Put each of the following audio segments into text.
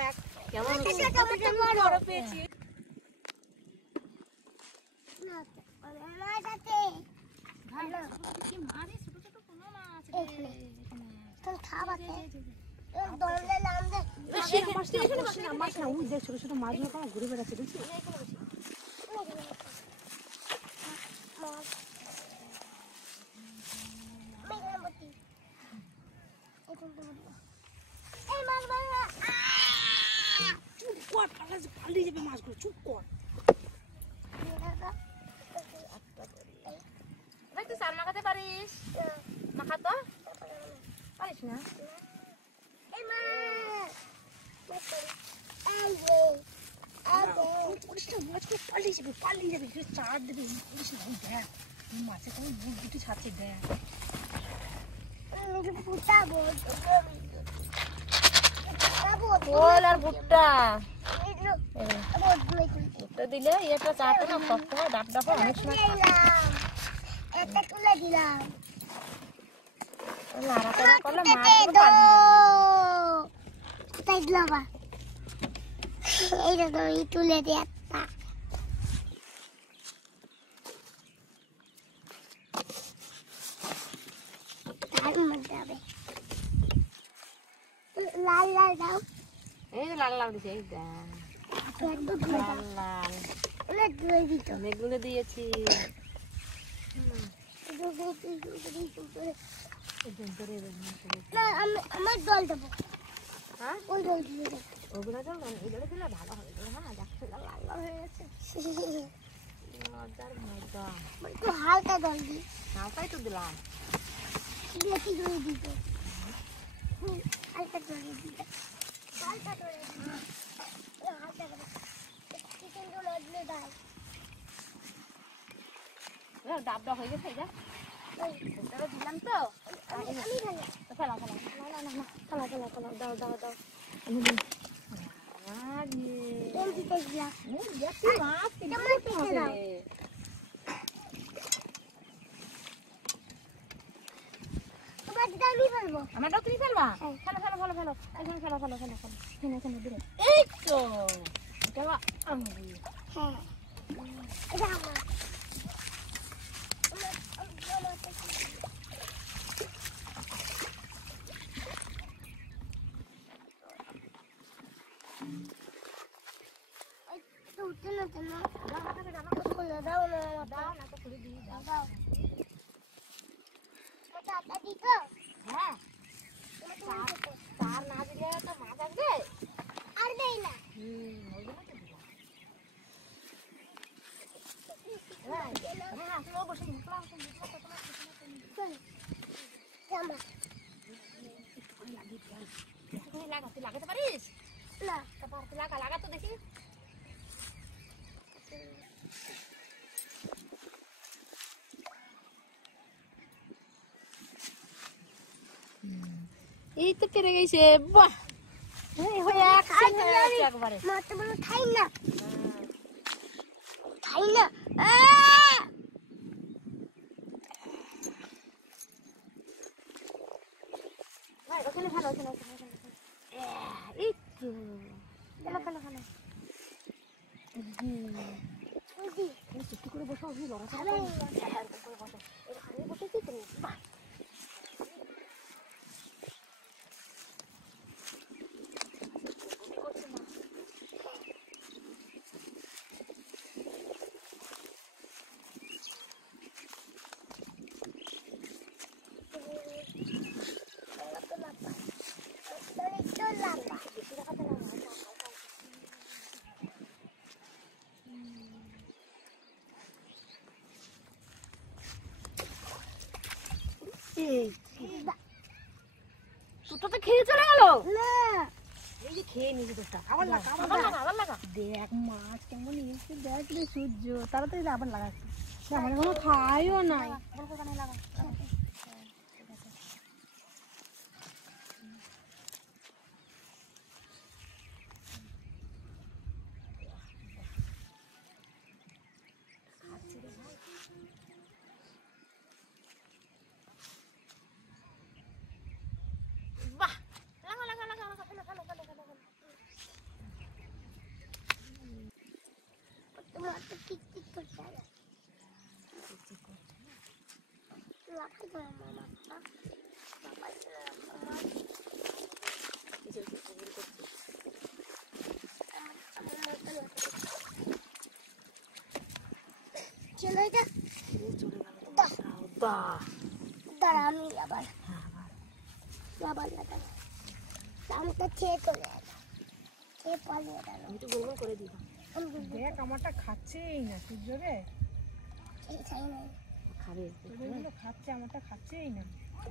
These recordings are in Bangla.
দেখ কেমন বড় পেয়েছি। ছোট ছোট মাছগুলো ঘুরে বেড়াচ্ছে দেখছি। পালিয়ে যাবে মাছগুলো, চুপ কর। তুই চাল মাখাতে পারিস? মাখা তো পারিস না। পালিয়ে যাবে পালিয়ে যাবে, চার দেবে দেখ মাছে কোনো বুট বুটি ছাড়ছে দেখ। আর ভুট্টা ভুট্টা দিলে এটা চাটে না, শক্ত হয় ডাব ডাব অনেক সময় নাড়াচাড়া করলে মাছগুলো তুলে দিয়ে লাল লাল দাও, এই যে লাল লাল দিছে, এই লাল লাল অনেকগুলো দিয়েছি। আমার জল দেবো, হ্যাঁ ওই জল দিয়ে দেবো, ওগুলো জল এগুলো দিলে ভালো হবে। হ্যাঁ দেখছো লাল লাল হয়ে গেছে, মজার মজা। একটু হালকা জল দিই, হালকাই তো দিলাম, বেশি জল দিত, হালকা জল দিতে, হালকা জল হালকা করে চিকেন জল দিলে দাও। ডাব ডাব হয়ে গেছে, এটা দিলাম তো ফেলা ফেলা ফেলা ফেলা ফেলা দাও দাও দাও। আমারটাও তুমি ফেলবা? ফেলো ফেলো ফেলো ফেলো এখানে ফেলো ফেলো ফেলো ফেলো এখানে এখানে দূরে। এই তো এটা আমি, হ্যাঁ এটা আমার। লাগাতে পারিস না? লাগা লাগা তো দেখি। এই তো পেরে গেছে, বাহ একবারে খাই না খাই না। ওখানে ভালো ওখানে এই তো ভালো ভালো ভালো চুপটি করে বসো, লড়াচড়া বসো এখানে বসেছি তুমি। বাহ তোটা খেয়ে চলে গেল না, এই যে খেয়ে নিয়েছি তোটা। আবার লাগা আবার লাগা আবার লাগা, দেখ মাছ কেমন নিয়েছে দেখ রে সূর্য, তাড়াতাড়ি আবার লাগাচ্ছি। আমার কোনো খাইও নাই, লাগা চলে যা দাঁড়া আমি আবার লাগাবো আমটা খেয়ে চলে যাবে খেয়ে পালিয়ে গেল একটু গোল গোল করে দিবা দেখ আমারটা খাচ্ছেই না সূর্য রে খাবে তোগুলো খাচ্ছে আমারটা খাচ্ছেই না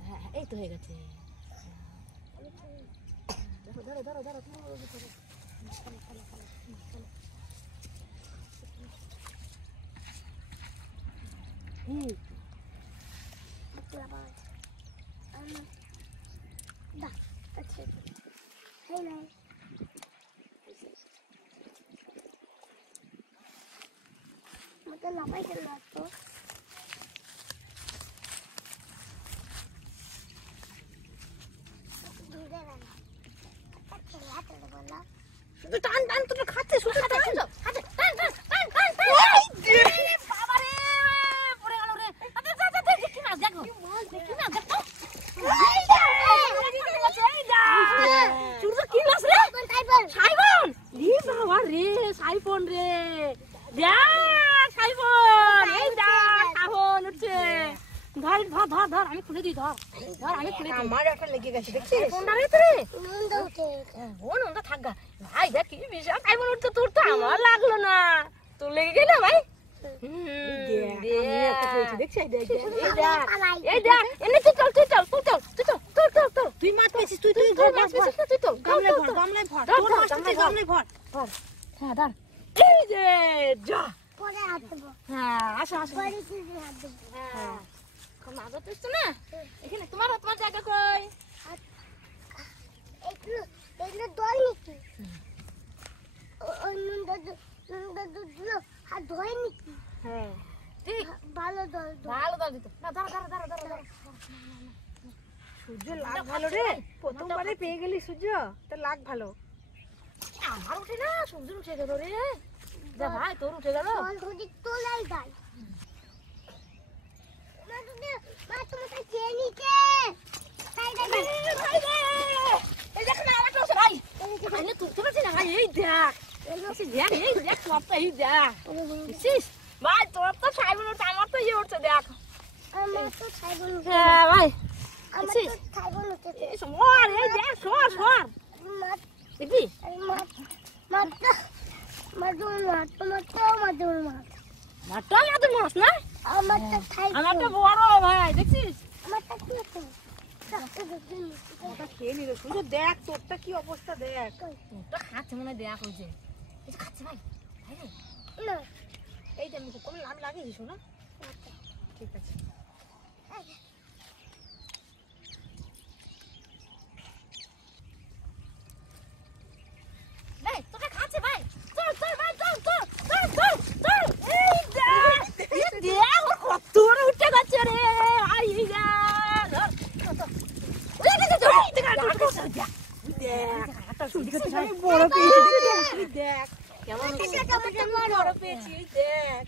হ্যাঁ এই তো হয়ে গেছে ধরো ধরো ধরো ধরো লাফাই খেললো তো টান টান তুমি খাচ্ছে শুধু টান টান টান টান টান টান বাবা রে পড়ে গেল রে আরে যা যা দেখি না দেখো দেখি না দেখো কি মাছ রে সাইফন রে বাবা রে সাইফন রে দেখ সাইফন এই দেখ সাইফন উঠছে ধর ধর ধর ধর আমি খুলে দিই ধর ধর আমি খুলে দিই আমার একটা লেগে গেছে দেখছিস কোনটা রে তুই নন্দা উঠে ও নন্দা থাকগা ভাই দেখ কি বিশাল সাইফন উঠছে তোর তো আমার লাগলো না তোর লেগে গেল ভাই তুই মাছ পেয়েছিস তুই তুই ধর মাছ পেয়েছিস তুই তো গামলায় ভর গামলায় ভর হ্যাঁ ধর এই যে যা পরে হাত দেবো হ্যাঁ আসো আসো পরে তুই হাত দেবো হ্যাঁ মাছ পেয়েছো না এখানে তোমার জায়গা কই এগুলো দল নাকি নন্দা দুধ হাত ধোয় নাকি হ্যাঁ ঠিক ভালো দল দিত না দাঁড়া সূর্য লাগ ভালো রে প্রথমবারে পেয়ে গেলি সূর্য তো লাগ ভালো আমার উঠে না সূর্য উঠে গেল রে যা ভাই তোর উঠে গেল দল ধরে তোলাই যায় মা তুমি তো খেয়ে নিতে তাই দাদা এই দেখ না আমার তো ভাই আমি তুলতে পারছি না ভাই এই দেখ এই দেখ তোর তো এই দেখ বুঝছিস ভাই তোর তো সাইবন উঠছে আমার তো ইয়ে উঠছে দেখ আমার তো খাইবো না হ্যাঁ ভাই আমার তো খাইবো না এই সর এই দেখ সর মাছ দেখবি মাছ মাদুর মাছ মাটা মাদুর মাছ না আমার তো খাইবো আমার তো বড় ভাই দেখছিস আমার তো কি আছে ওটা খেয়ে নিল সূর্য দেখ তোরটা কি অবস্থা দেখ তোরটা খাচ্ছে মনে হয় দেখ হয়েছে এই যে খাচ্ছে ভাই ভাই রে না এই যে মুখ কোনো লাগ লাগিয়েছিস না ঠিক আছে ভাই তোকে খাচ্ছে ভাই চল ভাই চল এই দেখ ওর কত বড় উঠে গেছে রে আই যা বড় পেয়েছি দেখ কেমন বড় পেয়েছি দেখ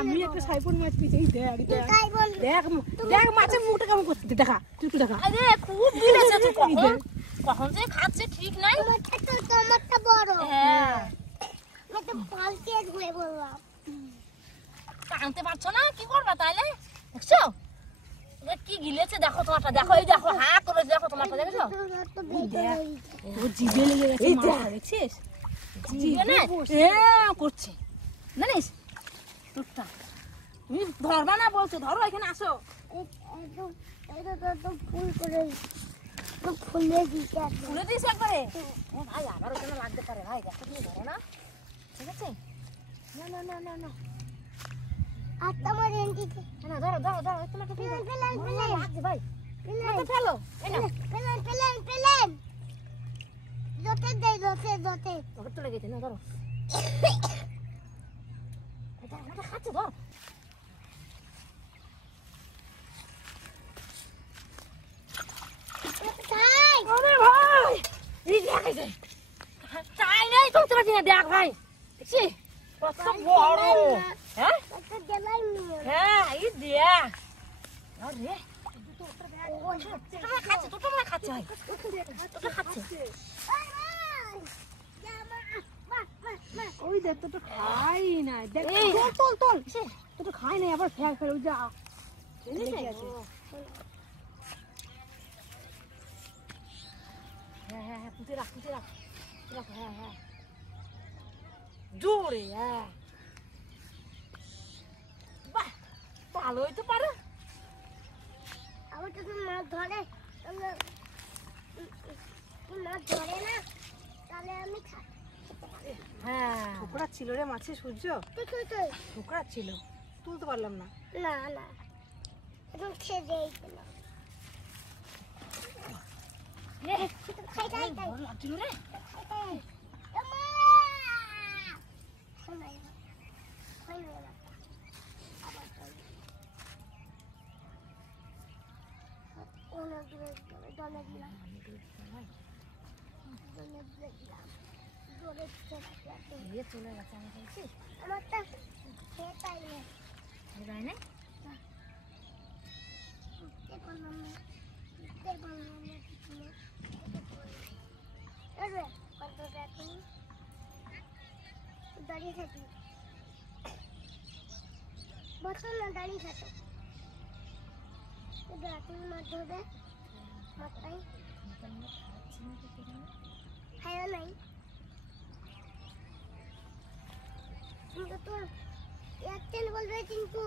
আমি একটা সাইফন মাছ পেয়েছি এই দেখ দেখ দেখ মাছের মুখটা কেমন করতে দেখা তুই একটু দেখা আরে খুব গিলেছে তুই কখন যে খাচ্ছে ঠিক নাই হ্যাঁ টানতে পারছো না কি করবা তাহলে দেখছো কি গিলেছে দেখো তোমারটা দেখো এই দেখো হা করে দেখো তোমারটা দেখছো ও জিভে লেগে গেছে মাছটা দেখছিস জিভে না করছে জানিস তোরটা তুমি ধরবা না বলছো ধরো এখানে আসো ফুলে দিতে খুলে দিস একবারে ভাই আবার ওখানে লাগতে পারে ভাই দেখো তুমি ধরো না ঠিক আছে না আত্মা মারে এন্টিতে না ধরো তোমাকে লাগছে ভাই ফেলো পেলেন দতে তোকে তো লেগেছে না ধরো খাচ্ছে ধর তাই তুলতে পারছি না, দেখ ভাই দেখছি কত বড়। হ্যাঁ হ্যাঁ এই দেখ আরে দুটো মনে খাচ্ছে ভাই, দুটো খাচ্ছে। ওই দেখ তো খাই না, দেখ তোল তোল তো খাই না, আবার ফের ফের ওই যা লেগে আছে। হ্যাঁ হ্যাঁ হ্যাঁ পুঁতে রাখ, পুঁতে রাখ, রাখ। হ্যাঁ হ্যাঁ জোরে। হ্যাঁ বাহ ভালোই তো পারে। আমার তো মাছ ধরে, মাছ ধরে না তাহলে আমি খাই। হ্যাঁ ঠোকরা ছিল রে মাছে, সূর্য ঠোকরা ছিল, তুলতে পারলাম না। না না এখন খেয়ে দেই না। খাই খাই খাই লাগছিল রে। চলে গেছে আমি বলছি আমারটা খেয়ে তাই না যাই না। দাঁড়িয়ে থাকি বছর না দাঁড়িয়ে থাকো তুমি মাছ ধরবে মাছটাই খাইও নাই কিন্তু তোর এয়ারটেল বলবে কিন্তু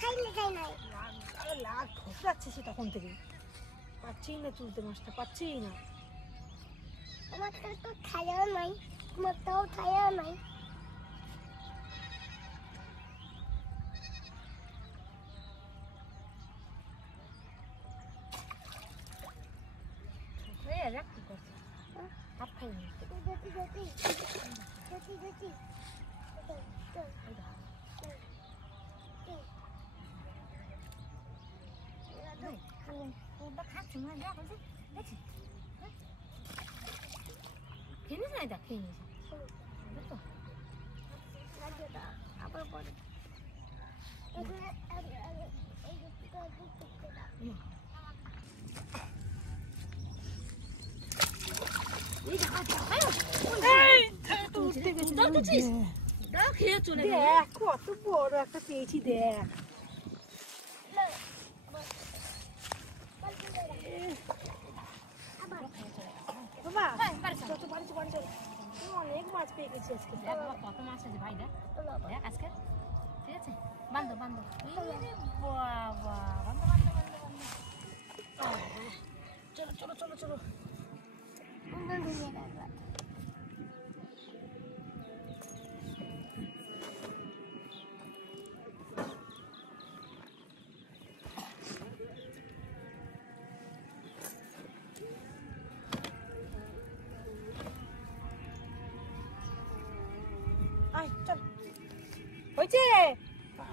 খাইলে খাই নাই আরে লাগ ঠোকরাচ্ছে সে তখন থেকে, পাচ্ছি না তুলতে, মাছটা পাচ্ছি না। আমারটা তো খাইও নাই, তোমারটাও খাইও নাই। রাখ কি করছে হাত খাই নি। যেতে যেতে যেতে যেতে খাচ্ছে মনে দেখ দেখছি খেয়ে নিস না, দেখ খেয়ে নিস তো আবার পরে খেয়ে চলে দেখ কত বড় একটা পেয়েছি, দেখ বাবা চল বাড়ি চল, বাড়ি চল, অনেক মাছ পেয়ে গেছি আজকে। কত মাছ আছে ভাই, দেখ দেখ আজকে ঠিক আছে। বান্ধব বান্ধব বাবা বান্ধব বান্ধব বান্ধব চলো চলো চলো চলো। আয় চল, হয়েছে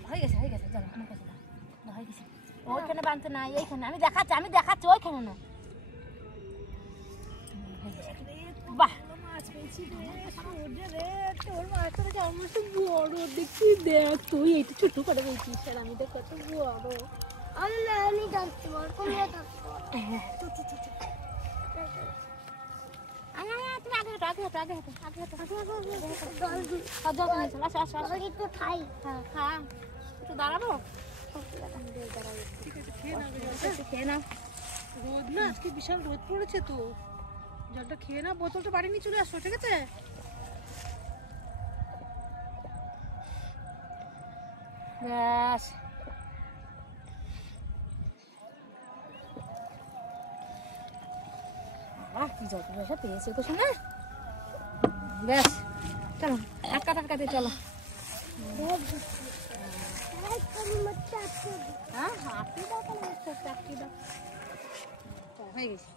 হয়ে গেছে হয়ে গেছে, চলো আমার কাছে দাও, হয়ে গেছে। ওইখানে বাঁধতে না, এইখানে আমি দেখাচ্ছি ওইখানে না। বাহ মাছ পেয়েছি রে সূর্য রে, তোর মাছটা দেখে আমার তো বড় দেখছি, দেখ তুই এইটা ছোট করে পেয়েছিস আর আমি দেখ কত বড়। আমি জানতে পারবো তোমরা জানতে পারবো তুমি আগে হেঁটো আগে হেঁটো আগে হেঁটো আগে হেঁটো আসো আসো আসো। একটু খাই হ্যাঁ খা একটু দাঁড়াবো। ঠিক আছে খেয়ে নাও রে, খেয়ে নাও। রোদ না আজকে বিশাল রোদ পড়েছে তো, জলটা খেয়ে না, বোতলটা বাড়ি নিয়ে চলে আসো ঠিক আছে। ব্যাস কি যত পয়সা পেয়েছে তো শোনা। ব্যাস চলো টাকা টাকা দিয়ে চলো। হ্যাঁ হাঁটি দাও তাহলে চাকরি দাও হয়ে গেছে।